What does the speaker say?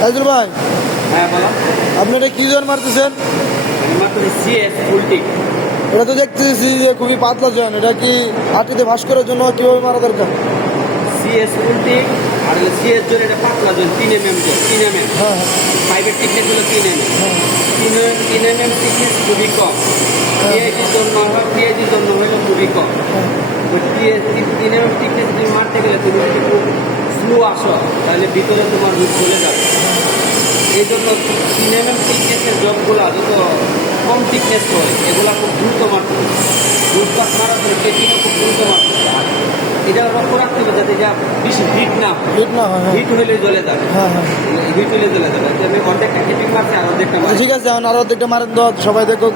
তাজুল ভাই, হ্যাঁ বলো। আপনি এটা কি জন মারতেছেন? আমি মাত্র সিএস ফুল টিক। এটা তো দেখতেছি যে খুবই পাতলা জন, এটা কি আটিতে ভাস করার জন্য কিভাবে মারা দরকার? সিএস ফুল টিক আর সিএস জোন, এটা পাতলা জোন 3 mm জোন, 3 mm। হ্যাঁ পাইপের টিকনেস হলো 3 mm। হ্যাঁ 3 mm টিকনেস খুবই কম। টিআইজির জন্য হয়, টিআইজির জন্য হলো খুবই কম। হ্যাঁ। ওই 3 mm টিকনেস তুমি মারতে গেলে তুমি যদি খুব স্লো আসো তাহলে ভিতরে তোমার রুট চলে যাবে। এই জন্য 3 mm টিকনেসের জবগুলো যত কম টিকনেস হয় এগুলো খুব দ্রুত মারতে হবে। রুট পাস মারার জন্য টেকনিকও খুব দ্রুত মারতে হবে। আর এটা লক্ষ্য রাখতে হবে যাতে যা বেশি হিট না হয়। হিট না হয়। হ্যাঁ হিট হইলে জ্বলে যাবে। হ্যাঁ হ্যাঁ। হিট হইলে জ্বলে যাবে। আমি অর্ধেকটা কেটিং মারছি আর অর্ধেকটা আচ্ছা, মারছি। ঠিক আছে, এখন আরো অর্ধেকটা মারেন তো, সবাই দেখো।